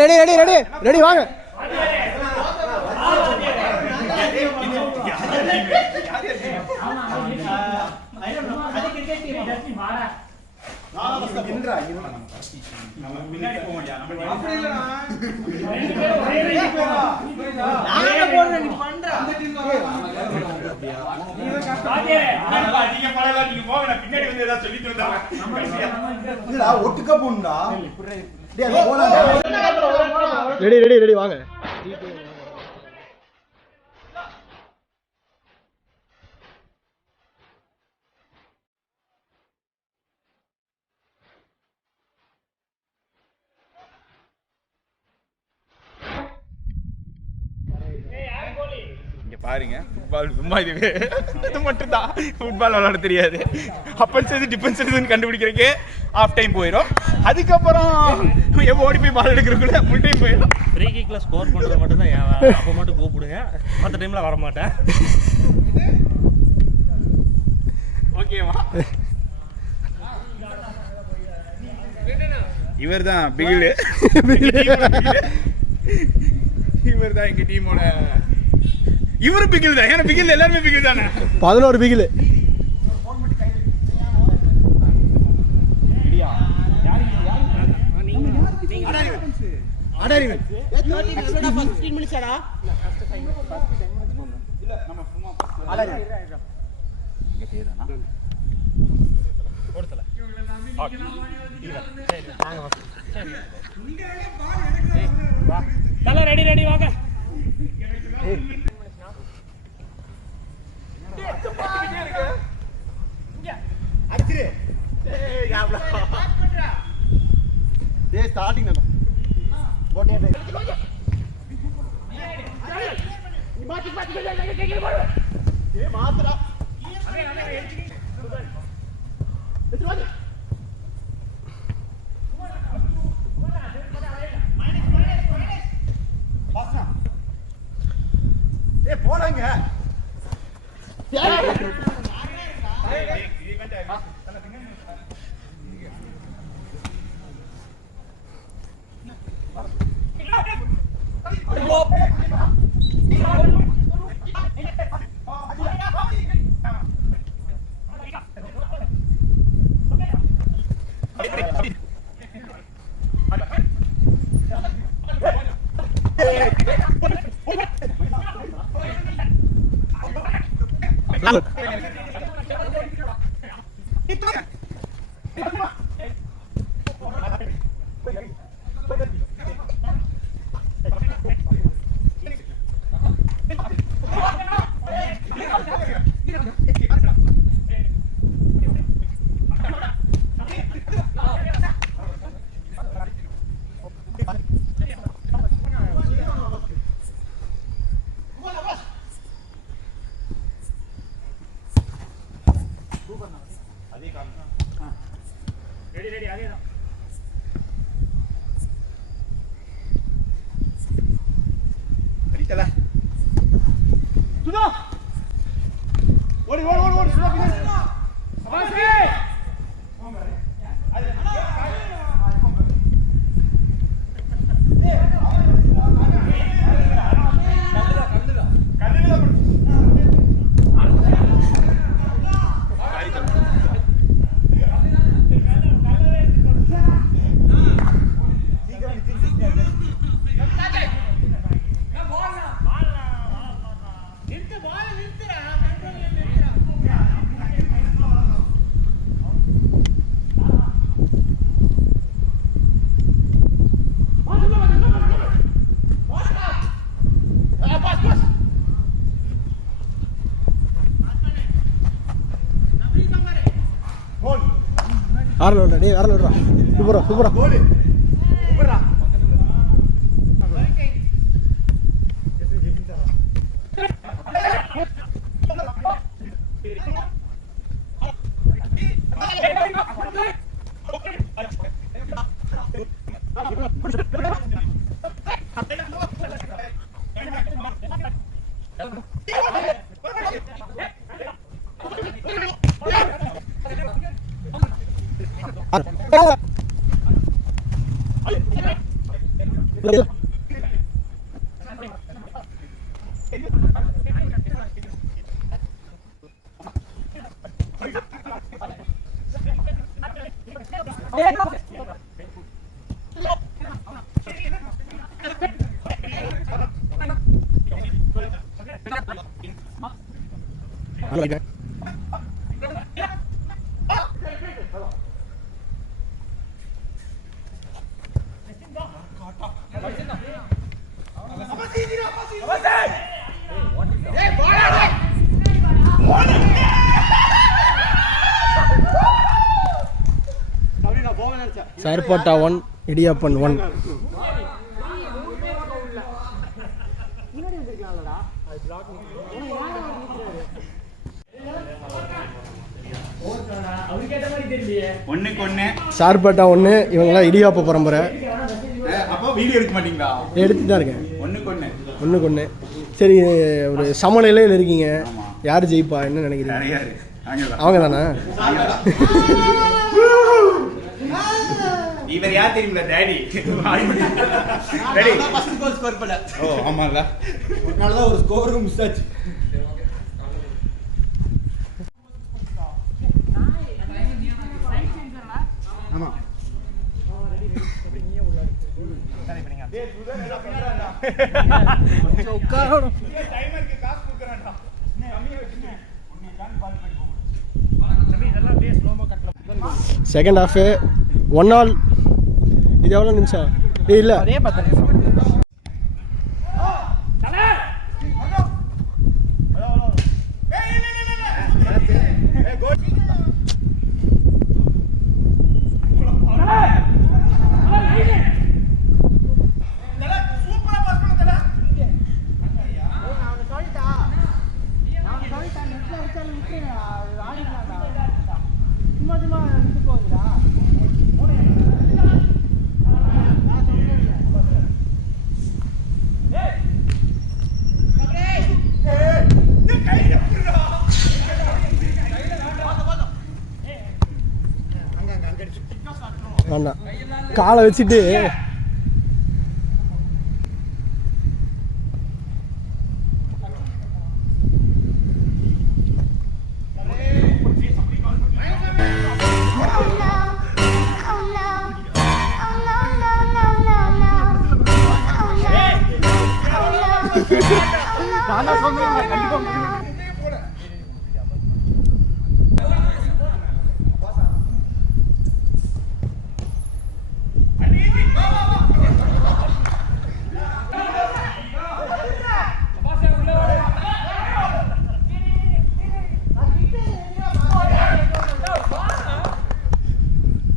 Ready ready ready ready வாங்க. ஒட்டுக்க bonda ready ready ready வாங்க. பாருங்க, ஃபுட்பால் சும்மா இது மட்டும் தான். ஃபுட்பால் விளாட தெரியாது. அப்பன்ஸ் எது டிஃபென்ஸ் எதுன்னு கண்டுபிடிக்கிறதுக்கு ஆஃப் டைம் போயிடும். அதுக்கப்புறம் ஓடி போய் பால் எடுக்கிறதுக்குள்ள ஃபுல் டைம் போயிடும். ஃப்ரீ கிக்ல ஸ்கோர் பண்றது மட்டும் தான் ஏன் அப்போ மட்டும் கூப்பிடுங்க, மற்ற டைம்ல வர மாட்டேன். ஓகேவா? இவர் தான் பிகில். இவர் தான் எங்க டீமோட. இவரு பிகில் தான். ஏன்னா பிகில் எல்லாருமே பிகில் தானே. 11 பிகில். ரெடி ரெடி வாங்க. ஸ்டார்டிங் போனாங்க. ஆறல விடுறா. டேய் ஆறல விடுறா. சூப்பரா சூப்பரா. சூப்பரா. சார்பட்டா 1 இடியாப்பன் 1. ஒண்ணுக்கு ஒண்ணு சார்பட்டா 1 இவங்கெல்லாம் இடியாப்ப பரம்பரை. அப்போ வீடியோ எடுக்க மாட்டீங்களா? எடுத்து தான் இருக்கேன். ஒண்ணுக்கு ஒண்ணு. சரி, ஒரு சமநிலையில் இருக்கீங்க. யார் ஜெயிப்பா, என்ன நினைக்கிறீங்க? அவங்க தானே. இவர் யார் தெரியுங்களா? Daddy. Daddy first goal score பண்ணல. ஓ ஆமால, அதனால தான் ஒரு ஸ்கோரும் மிஸ் ஆச்சு. ஆமா உட்காரணும். டைமருக்கு காசு கொடுக்கறான்டா. Second half 1-1. இது எவ்வளோ நிமிஷம்? இல்லை, அதே 10 நிமிஷம். வேண்டாம், காலை வச்சுட்டு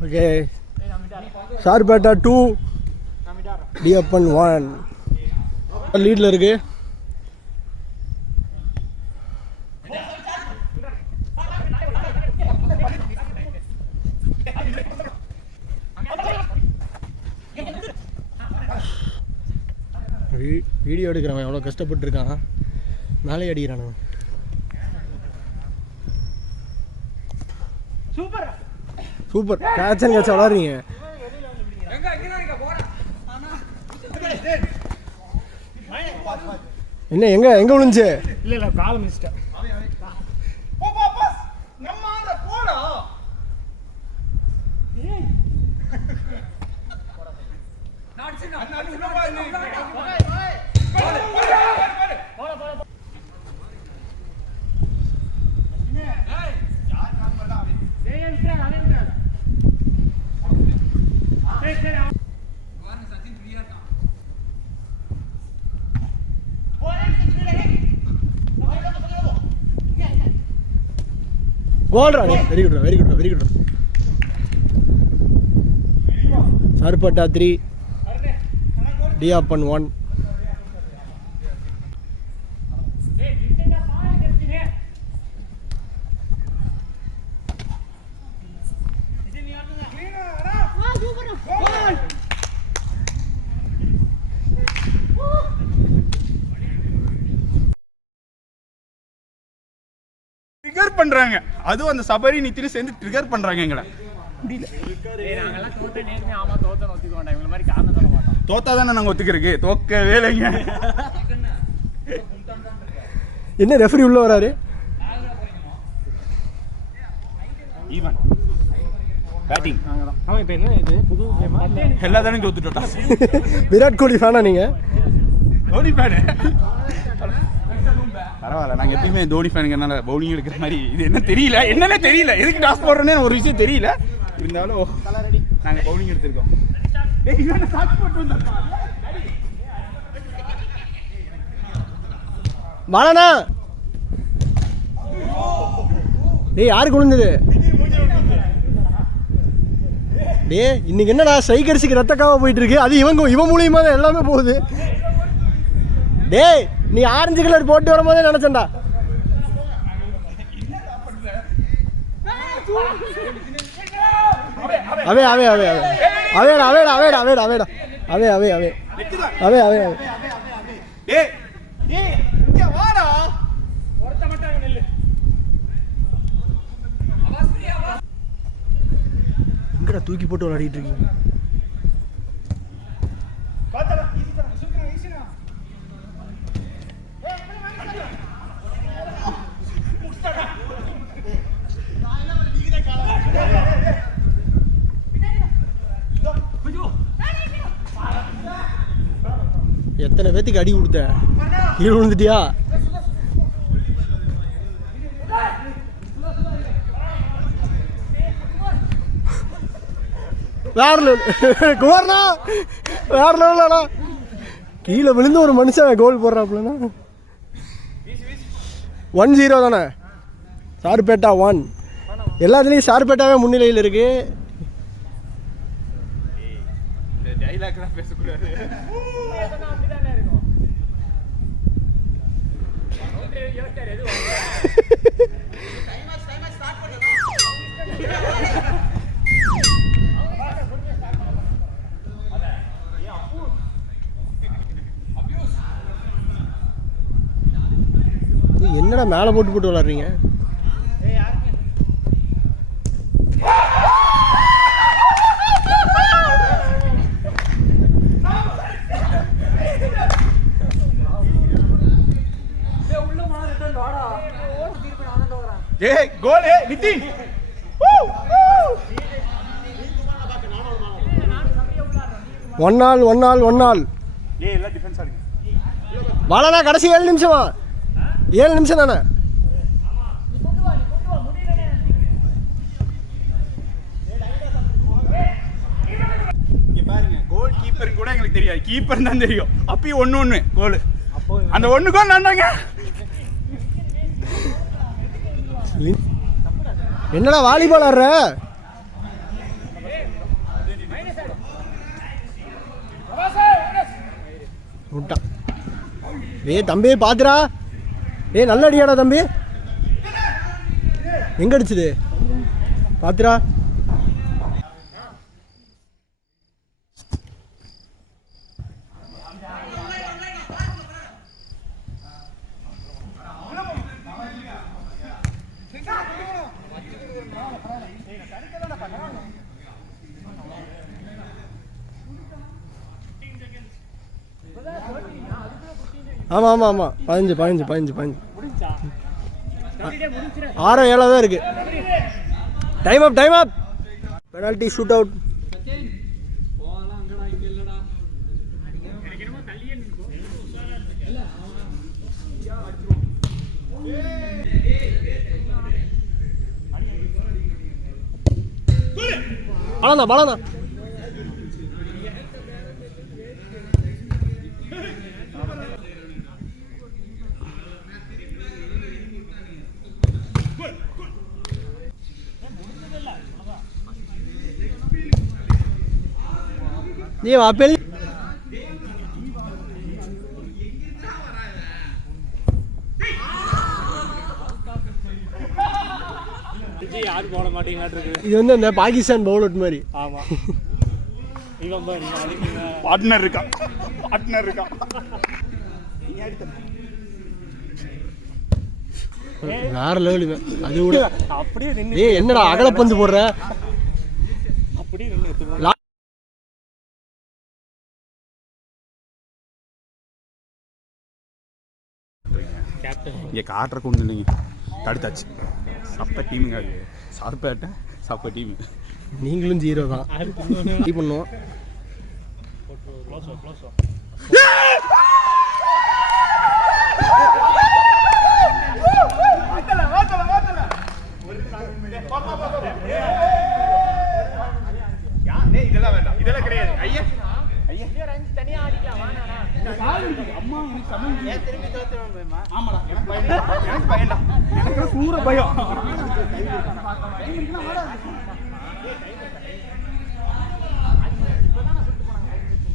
ஓகே. சார்பேட்டா 2 இடியாப்பன் 1 லீடில் இருக்கு. வீடியோ எடுக்கிறவன் எவ்வளோ கஷ்டப்பட்டுருக்கான், மேலே அடிக்கிறானுங்க. சூப்பர் கேட்ச் அண்ட் கேட்ச் விளாட்றீங்க. என்ன எங்க எங்க விழுந்துச்சு? இல்ல கால் மிஸ்டேக். கோல்ரா, very good, very good, very good. Sarpatta 3 Idiyappan 1. Trigger பண்றாங்க. அதுவும் அந்த சபரி நித்தினு சேர்ந்து ட்ரிகர் பண்றாங்க எங்களை. முடியல. தோத்தாதானே நாங்க ஒத்துக்கிறதுக்கு. தோக்கவே இல்லைங்க. என்ன ரெஃபரி உள்ள வராரு? Even batting. ஆமா இப்போ என்ன இது புது கேம் எல்லா தானே தோத்துட்டோம். விராட் கோலி ஃபேனா நீங்க? தோனி ஃபேனு. பரவாயில்ல, நாங்கள் எப்பயுமே தோனி ஃபேனுங்கிறனால பவுலிங் எடுக்கிற மாதிரி இது என்ன தெரியல, என்னன்னே தெரியல, எதுக்கு டாஸ் போடுறோன்னே ஒரு விஷயம் தெரியல. இருந்தாலும் நாங்கள் பவுலிங் எடுத்திருக்கோம். வாழண்ணா. டேய் யாருக்கு விழுந்தது? டே இன்னைக்கு என்னடா ஸ்ட்ரைக்கர்ஸுக்கு ரத்தக்காக போயிட்டு இருக்கு. அது இவன் மூலியமா தான் எல்லாமே போகுது. டேய் நீ ஆரஞ்சு கலர் போட்டு வரும்போதே நினைச்சேன்டா. அவே அவே அவே அவே அவேடா அவேடா அவேடா அவேடா அவேடா அவே அவே அவே அவே அவே அவே. ஏய் ஏய் இங்க வாடா. ஒருத்த மட்டும் அங்க நில்லு. எங்கடா தூக்கி போட்டு விளையாடிட்டு இருக்கீங்க? எத்தனை பேத்துக்கு அடி கொடுத்த? கீழே விழுந்துட்டியா? வேற குமார்னா வேற லெவலடா. கீழே விழுந்து ஒரு மனுஷன் கோல் போடுறாப்புலனா 1-0 தானே. சார்பேட்டா 1. எல்லாத்துலேயும் சார்பேட்டாவே முன்னிலையில் இருக்கு. டைலாக்லாம் பேசக்கூடாது. என்னடா மேலே போட்டு போட்டு விளாட்றீங்க? ஏய் கோல் நிதின். One all. ஏய் எல்லாம் டிஃபென்ஸ் ஆடுங்க. வாழனா கடைசி 7 நிமிஷமா? 7 நிமிஷம் தானே. இங்க பாருங்க, கோல் கீப்பர் கூட எங்களுக்கு தெரியாது, கீப்பர் தான் தெரியும். அப்பயும் 1-1 கோல். அந்த 1 கோல் நான்தாங்க. என்னடா வாலிபால் ஆடுற? விட்டா. ஏய் தம்பி பாத்துடா. ஏய் நல்ல அடியாடா தம்பி. எங்க அடிச்சுது பாத்துடா. ஆமாம் ஆமாம் ஆமாம் 15 6-7 தான் இருக்கு. டைம் அப். Penalty shoot out. பழம் நீ அப்பல் யாரும் போட மாட்டேங்கிறாட்டு. இது வந்து இந்த பாகிஸ்தான் பவுலர் மாதிரி. ஆமா இவன் பாரு பார்ட்னர் இருக்கா. வேற லெவலுங்க அது கூட. அப்படியே நின்று ஏய் என்னடா அகலப்பந்து போடுற? அப்படியே நின்று இங்கே காட்டுறக்கு ஒன்றும் இல்லைங்க, தடுத்தாச்சு. சப்ப டீமுங்க அது, சார்பேட்டை சப்ப டீமு. நீங்களும் 0 தான் பண்ணுவோம். இதெல்லாம் வேண்டாம், இதெல்லாம் கிடையாது. ஐயா சூற பயம்.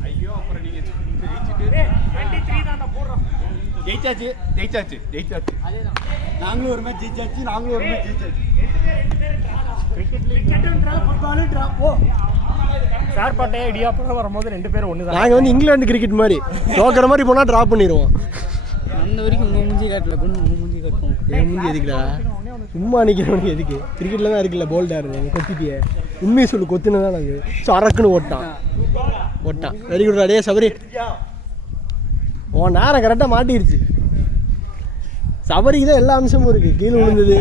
ஐயோ அப்புறம் நீங்க ஜெயிச்சாச்சு ஜெயிச்சாச்சு ஜெயிச்சாச்சு. நாங்களும் ஒரு மேட்ச் ஜெயிச்சாச்சு, நாங்களும் ஒரு மேட்ச் ஜெயிச்சாச்சு. சார்பாட்டை இடியாப்பம் வரும்போது 2 பேரும் ஒன்று தான். நாங்கள் வந்து இங்கிலாந்து கிரிக்கெட் மாதிரி தோக்கிற மாதிரி போனால் ட்ராப் பண்ணிடுவோம். அந்த வரைக்கும் உங்கள் மூஞ்சி காட்டல, உங்கள் மூஞ்சி காட்டுவோம். என் மூஞ்சி எதுக்குடா சும்மா நிற்கிறவனுக்கு எதுக்கு? கிரிக்கெட்டில் தான் இருக்குல்ல போல்டாக இருந்தது கொத்திட்டியே. உண்மையை சொல்லு, கொத்துன்னு தான் அது சரக்குன்னு ஓட்டான். Very good. அடே சபரி, உன் நேரம் கரெக்டாக மாட்டிருச்சு. சபரிக்கு தான் எல்லா அம்சமும் இருக்குது. கீழே விழுந்தது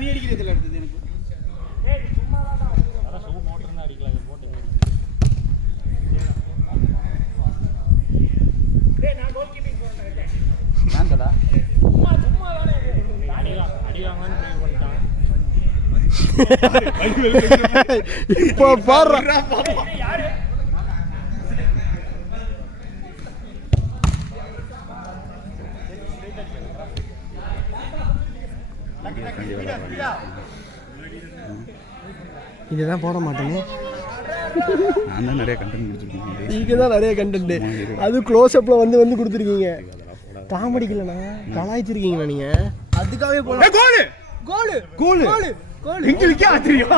நீ அடிக்கிறதுல எடுத்தது எனக்கு இப்போ பாரு. இதுதான் போட மாட்டேங்க. நான் தான் நிறைய கண்டென்ட் கொடுத்துருக்கேன். நீங்கள் தான் நிறைய கண்டென்ட், அது க்ளோஸ்அப்பில் வந்து கொடுத்துருக்கீங்க. காமெடிக்கலண்ணா, கலாய்ச்சிருக்கீங்களா நீங்கள்? அதுக்காகவே போல கோலு கோலு கோலு கோலு கோலு எங்களுக்கே ஆச்சரியம்.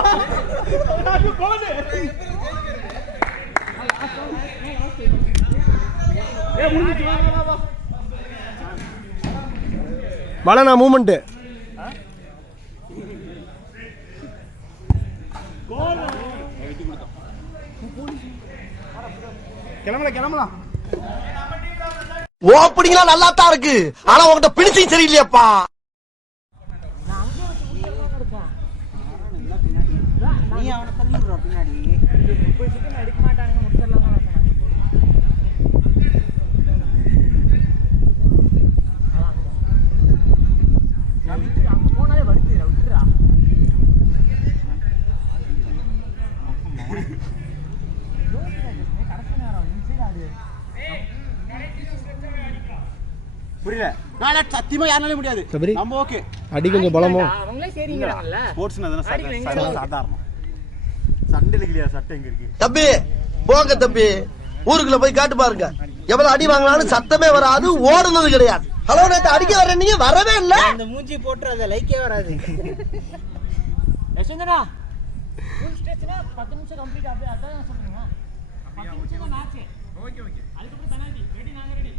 வளனா மூமெண்ட்டு. கிளம்பலாம். ஓப்பனிங்லாம் நல்லா தான் இருக்கு, ஆனா உங்ககிட்ட பிடிச்சும் சரியில்லையாப்பா. நீ அவனை தள்ளி விடுறா பின்னாடி. புரியல. நான் சத்தியமா யாராலையும் முடியாது. சபரி நம்ம ஓகே. அடி கொஞ்சம் பலமோ? ஸ்போர்ட்ஸ்னா சாதாரணம். சண்டையில இல்லையா? சட்டை எங்க இருக்கு தம்பி? போங்க தம்பி, ஊருக்குள்ள போய் காட்டு பாருங்க. எவ்வளவு அடி வாங்கினாலும் சத்தமே வராது, ஓடுனது கிடையாது. ஹலோ, நேத்து அடிக்க வர நீங்க வரவே இல்ல. அந்த மூஞ்சி போட்டு அத லைக்கே வராது. யசோந்தரா ஃபுல் ஸ்ட்ரெச்னா 10 நிமிஷம் கம்ப்ளீட் அப்படியே அதான் சொல்றீங்க. 10 நிமிஷம் தான் மேட்ச். ஓகே அதுக்கு அப்புறம் பெனால்டி. ரெடி, நாங்க ரெடி.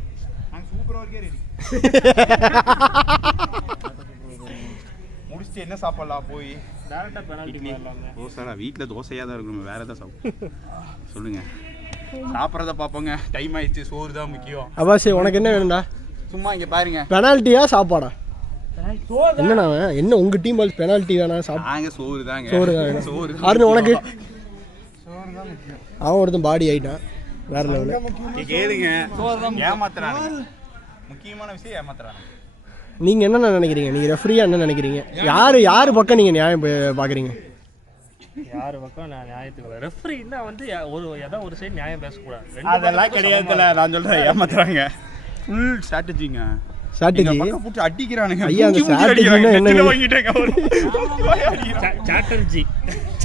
நாங்க சூப்பர் ஓவர்க்கே ரெடி. முடிச்சு என்ன சாப்பிடலாம்? போய் டைரக்டா பெனால்டி போடலாங்க. தோசை வீட்டில் தோசையாக தான் இருக்கும், வேற ஏதாவது சாப்பிடும். சொல்லுங்க, சாப்பிட்றத பார்ப்போங்க. டைம் ஆயிடுச்சு, சோறு தான் முக்கியம். அபாசி, உனக்கு என்ன வேணும்டா? சும்மா இங்கே பாருங்க, பெனால்ட்டியா சாப்பாடா? என்னண்ணா என்ன உங்க டீம் பால் பெனால்ட்டி வேணாம்? நாங்கள் சோறு தாங்க. சோறு தான். சோறு அருண் உனக்கு? அவன் ஒருத்தன் பாடி ஆயிட்டான் வேற லெவலில். கேளுங்க, ஏமாத்துறாங்க. முக்கியமான விஷயம் ஏமாத்துறாங்க. நீங்கள் என்னென்ன நினைக்கிறீங்க? நீங்கள் ரெஃப்ரியாக என்ன நினைக்கிறீங்க? யார் பக்கம் நீங்கள் நியாயம் பார்க்குறீங்க? யாரு பக்கம் நான் நியாயத்துக்கு ரெஃப்ரின்னா வந்து ஒரு சைடு நியாயம் பேசக்கூடாது. அதெல்லாம் கிடையாதுல, நான் சொல்கிறேன் ஏமாத்துறாங்க. ஃபுல் ஸ்ட்ராட்டஜிங்க. ஸ்ட்ராட்டஜி போட்டு அடிக்கிறானுங்க. ஐயா, அந்த ஸ்ட்ராட்டஜினா என்ன? வாங்கிட்டாங்க அவரு.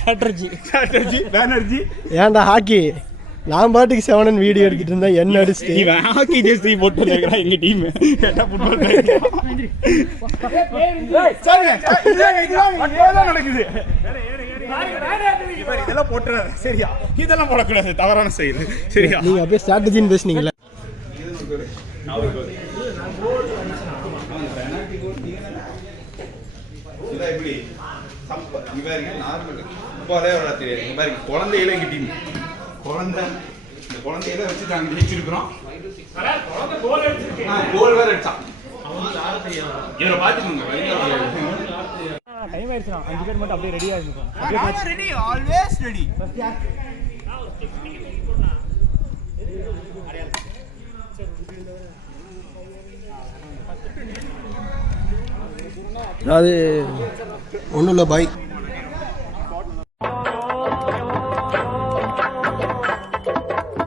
சாட்டர்ஜி பேனர்ஜி. ஏன்டா ஹாக்கி நான் பாட்டுக்கு 7 வீடியோ எடுத்துட்டு இருந்தா என்ன அடிச்சுட்டு இவன் ஹாக்கி ஜெர்சி போட்டு வந்திருக்கான் எங்க டீம். என்ன ஃபுட்பால் நடக்குது? இதெல்லாம் போட்டுறாரு சரியா? இதெல்லாம் போடக்கூடாது, தவறான செயல் சரியா? நீங்க அப்படியே ஸ்ட்ராட்டஜின்னு பேசுனீங்கல்ல. குழந்தையில எங்க டீம் இந்த குழந்தையில வச்சு நாங்க ஜெயிச்சிருக்கிறோம். கோல் வேற அடிச்சான். இவரை பாத்துக்கோங்க. டைம் ஆயிடுச்சுனா 5 பேர் மட்டும் அப்படியே ரெடியா இருந்துக்கோங்க. Ready, always ready. அது ஒன்றும் இல்லை பாய்.